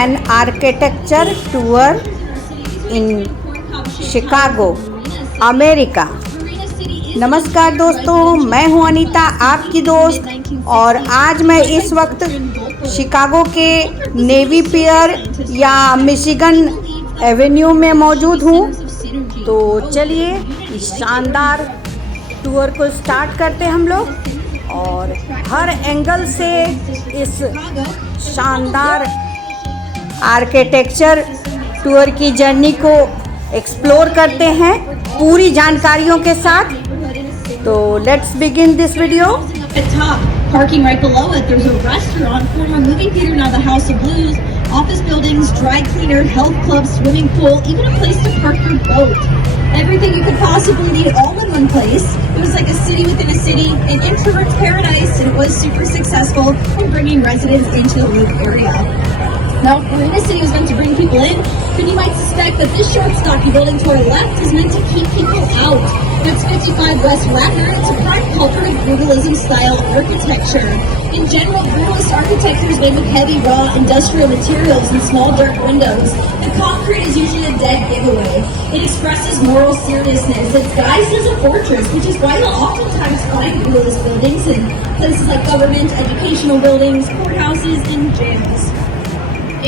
an architecture tour in Chicago, America. नमस्कार दोस्तों, मैं हूं अनीता, आपकी दोस्त, और आज मैं इस वक्त शिकागो के नेवी पियर या मिशिगन एवेन्यू में मौजूद हूं। तो चलिए इस शानदार टूर को स्टार्ट करते हैं हम लोग, और हर एंगल से इस शानदार आर्किटेक्चर टूर की जर्नी को एक्सप्लोर करते हैं पूरी जानकारियों के साथ। तो let's begin this video. At top, parking right below it, there's a restaurant, former movie theater, now the House of Blues, office buildings, dry cleaner, health club, swimming pool, even a place to park your boat. Everything you could possibly need all in one place. It was like a city within a city, an introvert's paradise, and it was super successful in bringing residents into the Loop area. Now, Marina City was meant to bring people in, but you might suspect that this short, stocky building to our left is meant to keep people out. It's 55 West Wacker. It's a prime culprit of brutalism style architecture. In general, brutalist architecture is made with heavy, raw, industrial materials and small, dark windows. The concrete is usually a dead giveaway. It expresses moral seriousness. It's guised as a fortress, which is why you'll oftentimes find brutalist buildings in places like government, educational buildings, courthouses, and jails.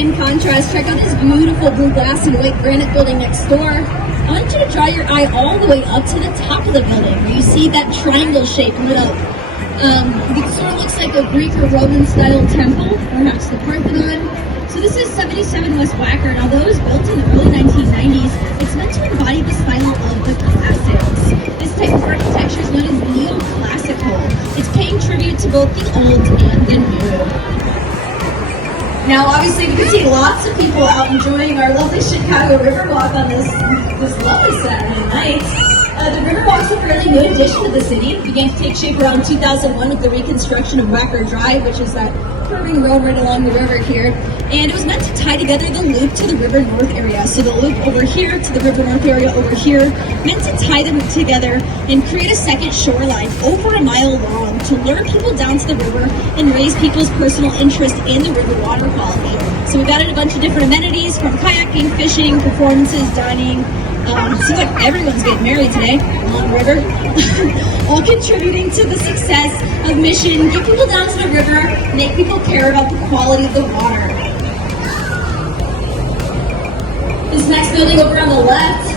In contrast, check out this beautiful blue glass and white granite building next door. I want you to draw your eye all the way up to the top of the building, where you see that triangle shape lit up. It sort of looks like a Greek or Roman style temple, perhaps the Parthenon. So this is 77 West Wacker. Now, though it was built in the early 1990s, it's meant to embody the style of the classics. This type of architecture is known as neoclassical. It's paying tribute to both the old and the new. Now, obviously, we can see lots of people out enjoying our lovely Chicago Riverwalk on this lovely Saturday night. The Riverwalk's a fairly new addition to the city. It began to take shape around 2001 with the reconstruction of Wacker Drive, which is that curving road right along the river here. And it was meant to tie together the Loop to the River North area. So the Loop over here to the River North area over here, meant to tie them together and create a second shoreline over a mile long to lure people down to the river and raise people's personal interest in the river water quality. So we've added a bunch of different amenities from kayaking, fishing, performances, dining. Seems like everyone's getting married today along the river. All contributing to the success of Mission. Get people down to the river, make people care about the quality of the water. This next building over on the left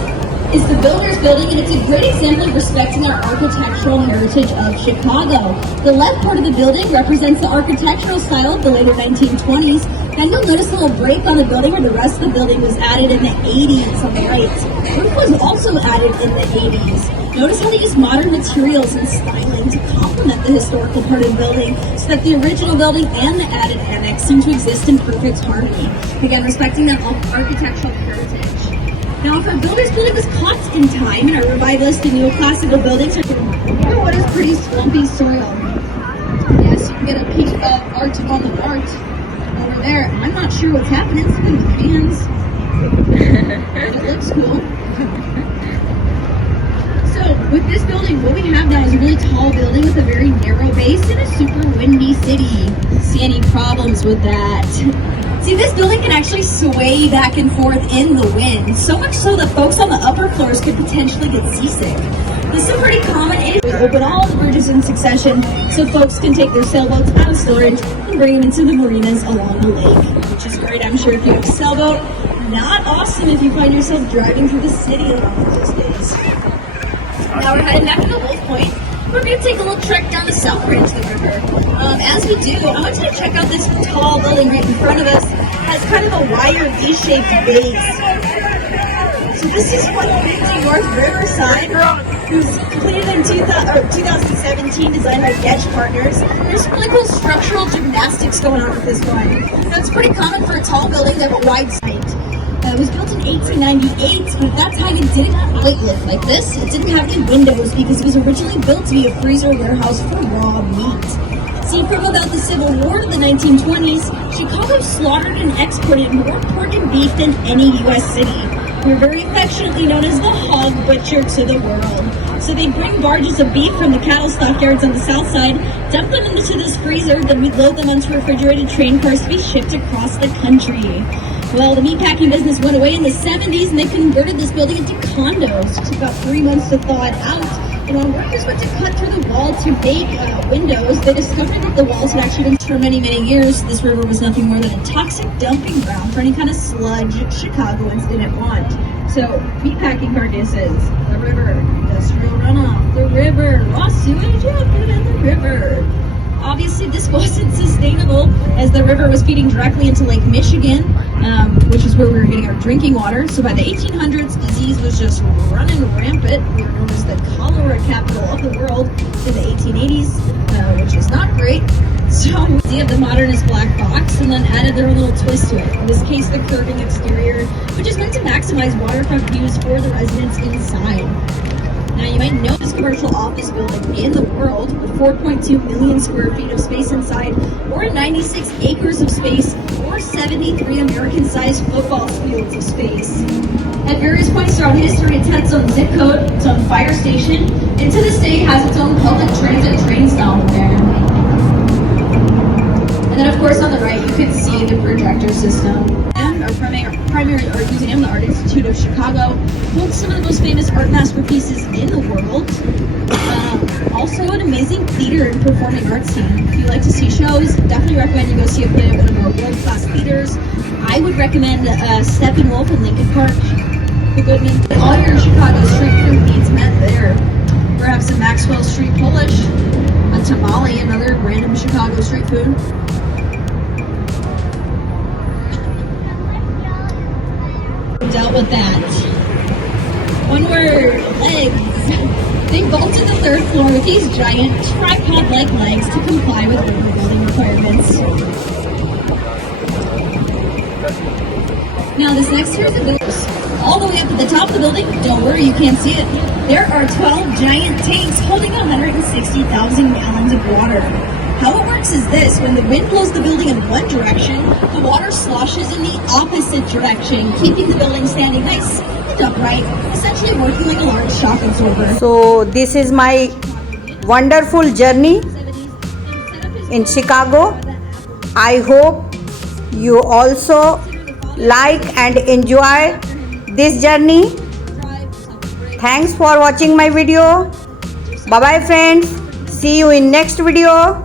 is the Builders Building, and it's a great example of respecting our architectural heritage of Chicago. The left part of the building represents the architectural style of the later 1920s. Then you'll notice a little break on the building where the rest of the building was added in the 80s on the right. Roof was also added in the 80s. Notice how they use modern materials and styling to complement the historical part of the building so that the original building and the added annex seem to exist in perfect harmony. Again, respecting that architectural heritage. Now, if our Builders Building was caught in time and our revivalist and neoclassical buildings are under what is pretty swampy soil. Yes, you can get a peek of art on the art over there. I'm not sure what's happening. Something with hands. It looks cool. So with this building, what we have now is a really tall building with a very narrow base in a super windy city. See any problems with that? See, this building can actually sway back and forth in the wind, so much so that folks on the upper floors could potentially get seasick. This is a pretty common issue. We open all the bridges in succession so folks can take their sailboats out of storage and bring them into the marinas along the lake, which is great, I'm sure, if you have a sailboat. Not awesome if you find yourself driving through the city on one of those days. Now we're heading back to the Wolf Point. We're going to take a little trek down the south branch of the river. As we do, I want you to check out this tall building right in front of us. It has kind of a wire V-shaped base. So this is 150 North Riverside. It was completed in 2017, designed by Getch Partners. There's some really cool structural gymnastics going on with this one. Now, it's pretty common for a tall building to have a wide site. It was built in 1898, but at that time it didn't have light lift like this. It didn't have any windows because it was originally built to be a freezer warehouse for raw meat. See, from about the Civil War to the 1920s, Chicago slaughtered and exported more pork and beef than any U.S. city. We're very affectionately known as the hog butcher to the world. So they'd bring barges of beef from the cattle stockyards on the south side, dump them into this freezer, then we'd load them onto refrigerated train cars to be shipped across the country. Well, the meatpacking business went away in the 70s and they converted this building into condos. It took about 3 months to thaw it out. And when workers went to cut through the wall to make windows, they discovered that the walls had actually been for many, many years. This river was nothing more than a toxic dumping ground for any kind of sludge Chicagoans didn't want. So, meatpacking carcasses, the river, industrial runoff, the river, raw sewage, put it in the river. Obviously, this wasn't sustainable as the river was feeding directly into Lake Michigan, which is where we were getting our drinking water. So by the 1800s, disease was just running rampant. We were known as the cholera capital of the world in the 1880s, which is not great. So they had the modernist black box and then added their own little twist to it. In this case, the curving exterior, which is meant to maximize waterfront views for the residents inside. Now, you might know this commercial office building in the world with 4.2 million square feet of space inside, or 96 acres of space, or 73 American-sized football fields of space. At various points throughout history, it's had its own zip code, its own fire station, and to this day has its own public transit train stop there. And then, of course, on the right, you can see the projector system. Our primary art museum, the Art Institute of Chicago, holds some of the most famous art masterpieces in the world. Also, an amazing theater and performing arts scene. If you like to see shows, definitely recommend you go see a play at one of our world-class theaters. I would recommend Steppenwolf in Lincoln Park, the Goodman. All your Chicago street food needs met there. Perhaps some Maxwell Street Polish, a tamale, another random Chicago street food. Dealt with that. One word, legs. They bolted the third floor with these giant tripod-like legs to comply with river building requirements. Now this next tier is the buildings. All the way up at the top of the building, don't worry, you can't see it. There are 12 giant tanks holding 160,000 gallons of water. How it works is this: when the wind blows the building in one direction, the water sloshes in the opposite direction, keeping the building standing nice and upright, essentially working like a large shock absorber. So this is my wonderful journey in Chicago. I hope you also like and enjoy this journey. Thanks for watching my video. Bye bye friends. See you in next video.